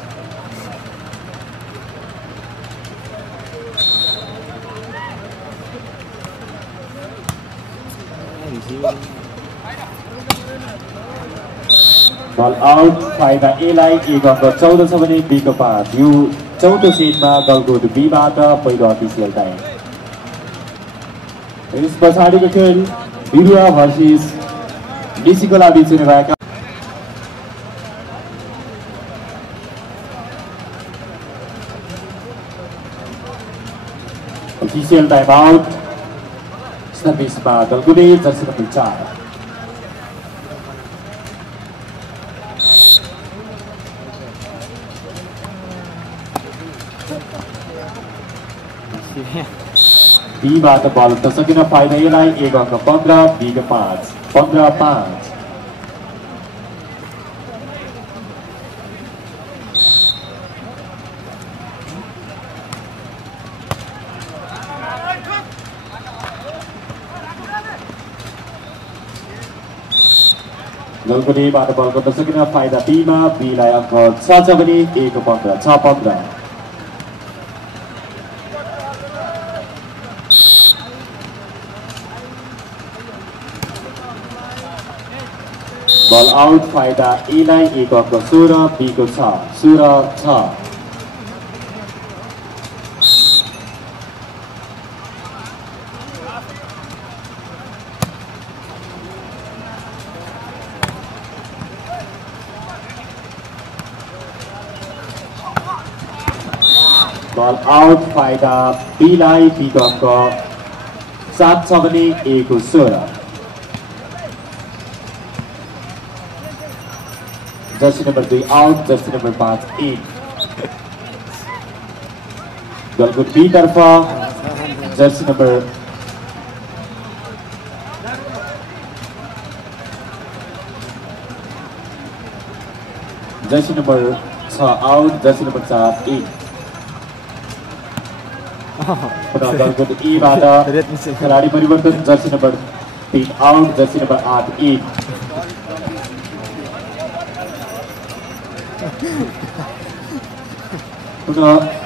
बल आउट फाइदा ए लाई 1 अंक 14 छ भने बी को 5 यो चौथो सेटमा गलकुट बीबाट पहिलो अफिसियल टाइम यस पछाडिको खेल बिरुवा भर्सेस निसिकोला बीच हुने भएका अफिसियल टाइम आउट सर्भिसमा गलकुटे जर्सी नम्बर 4 बीबाट बल उठ्न सकिन फाइदा ए लाई 1 अंक 15 बी को 5 15-5 गलकुटेबाट बल गर्न सकिन फाइदा बीमा बी लाई अंक 6 छ भने ए को 15 6-15 बल आउट फाइदा ए लाई 1 अंक 16 बी को 6 16-6 बल आउट फाइदा बी लाई बी को अंक 7 छ भने ए को 16 jersey number 2 out jersey number 5 in Galkot B तर्फ jersey number jersey number 6 out, jersey number 4 in. पुनः गलकुट ई बाट खेलाडी परिवर्तन, jersey number 3 out, jersey number 8 in. पुनः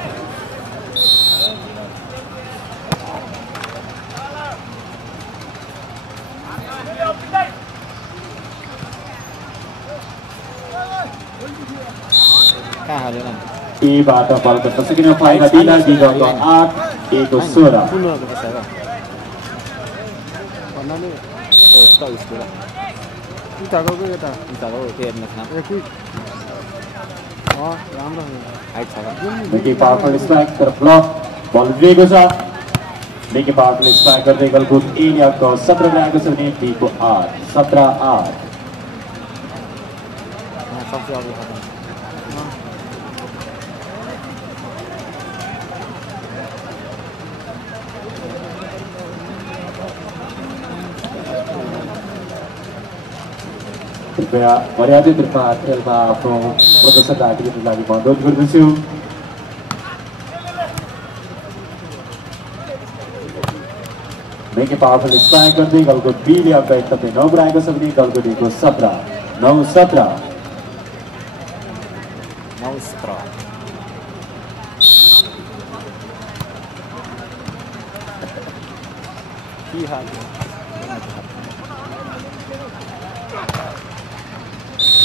ए बाट बल गर्न सकिन फाइदा दिला दिगको 8 ए को 16 लेकिन पावरफुल स्ट्राइक तर ब्लक बल दिएको छ। लेकिन पावरफुल स्ट्राइक गर्दै गलकुट ए को 17 रहेको छ भने बी को 8 17-8। कृपया मर्यादित रूपमा खेलमा आफ्नो प्रदर्शन राखिदिनको लागि म अनुरोध गर्दछु। लेकिन पावरफुल स्ट्राइक गर्दै गलकुट बीले अङ्क एकदमै 9 रहेको छ भने गलकुट ए को 17 9-17।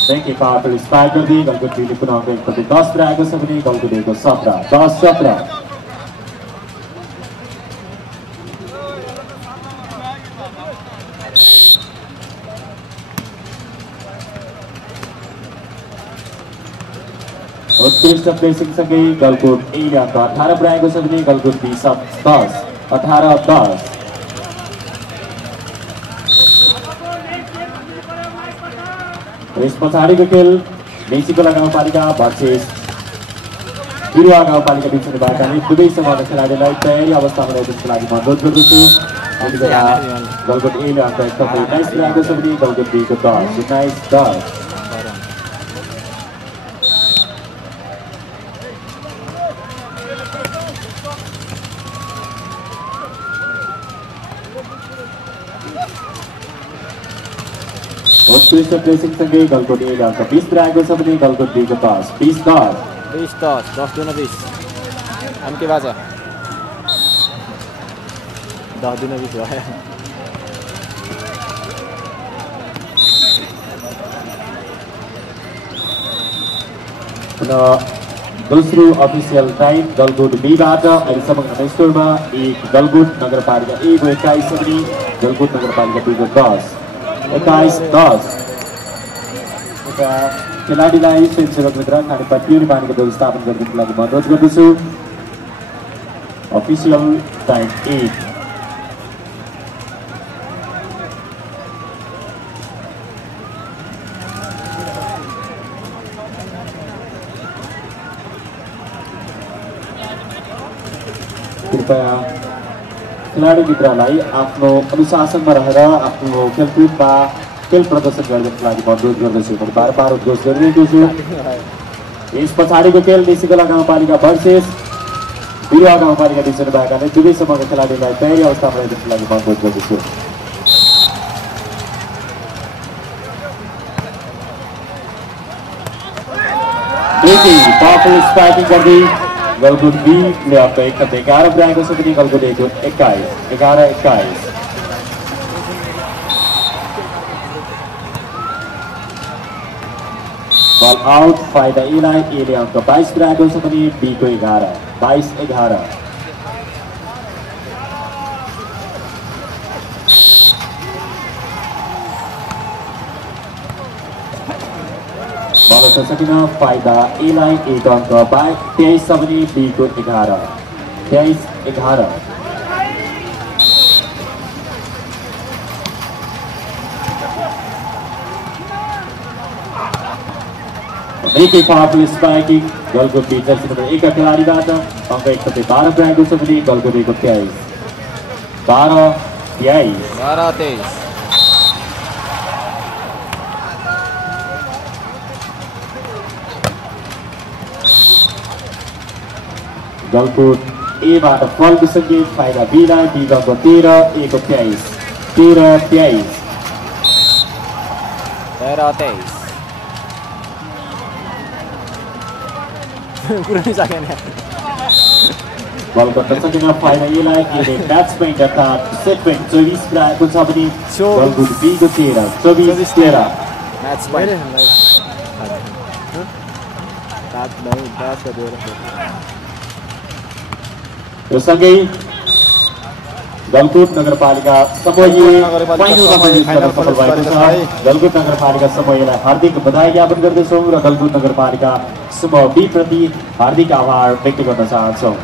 देखिए पावरफुल स्ट्राइक गर्दै गलकुट बीले पुनः अङ्क एकदमै 10 रहेको छ भने गलकुट ए को 17 10-17। उत्कृष्ट प्लेसिङ सँगै गलकुट ए अङ्क 18 रहेको छ भने गलकुट बी 10 18-10। यस पछाडिको खेल मेसिकोला गाउँपालिका भर्सेस बिरुवा गाउँपालिका बीच हुने भएकाले दुवै समूहका खेलाडीलाई तयारी अवस्थामा रहेको लागि म अनुरोध गर्दछु। गलकुट ए अङ्क एकदमै 19 रहेको छ भने गलकुट बी को 10 19-10। उत्कृष्ट प्लेसिङ सँगै गलकुट ए अङ्क 20 रहेको छ भने गलकुट बी को 10 20-10 10 दुना 20 के बाद 10 दुना 20 भयो। पुनः दोस्रो अफिसियल टाइम गलकुट बीबाट अहिले समग्र स्कोरमा 1 गलकुट नगरपालिका ए को 21 भने गलकुट नगरपालिका बी को 10 21-10। खेलाडीलाई स्वयंसेवकभित्र खानेपानी पिउने पानीको व्यवस्थापन गरिदिनको लागि म अनुरोध गर्दछु। Official time 8। कृपया खेलाडी मित्रलाई आफ्नो अनुशासनमा रहेर आफ्नो खेलकुदमा खेल प्रदर्शन गरिदिनको लागि म अनुरोध गर्दछु। मैले बारम्बार उद्घोष गरिरहेको छु। यस पछाडिको खेल मेसिकोला गाउँपालिका भर्सेस बिरुवा गाउँपालिका बीच हुने भएकाले दुवै समूहका खेलाडीलाई तयारी अवस्थामा रहेको लागि म अनुरोध गर्दछु। पावरफुल स्ट्राइकिङ गर्दै गलकुट बीले अङ्क एकदमै 11 रहेको छ भने गलकुट ए को 11-21। बल आउट फाइदा एलाई एले अङ्क 22 रहेको छ भने बी को 11 22-11। बल सकिन फाइदा एलाई 1 अङ्क 23 छ भने बी को 11 23-11। Powerful striking Galkot B jersey number 1 का खेलाडीबाट अङ्क 112 पुऱ्याएको छ भने गलकुटको 23 12-23 गलकुट एबाट फलको सङ्केत फाइदा बीलाई बीगको 13 A को 23 13-23 पुरै सकेन बलको दर्शकमा फाइदा एलाई दिने म्याच पोइन्ट अर्थात् सेट पोइन्ट 24 पुऱ्याएको छ भने गलकुट बीको 13 24-13 म्याच पोइन्ट यो सँगै गलकुट नगरपालिका समूहले फाइनलमा प्रवेश गर्न सफल भएको छ। गलकुट नगरपालिका समूहलाई हार्दिक बधाई ज्ञापन गर्दछौँ र गलकुट नगरपालिका समूह बी प्रति हार्दिक आभार व्यक्त गर्न चाहन्छौँ।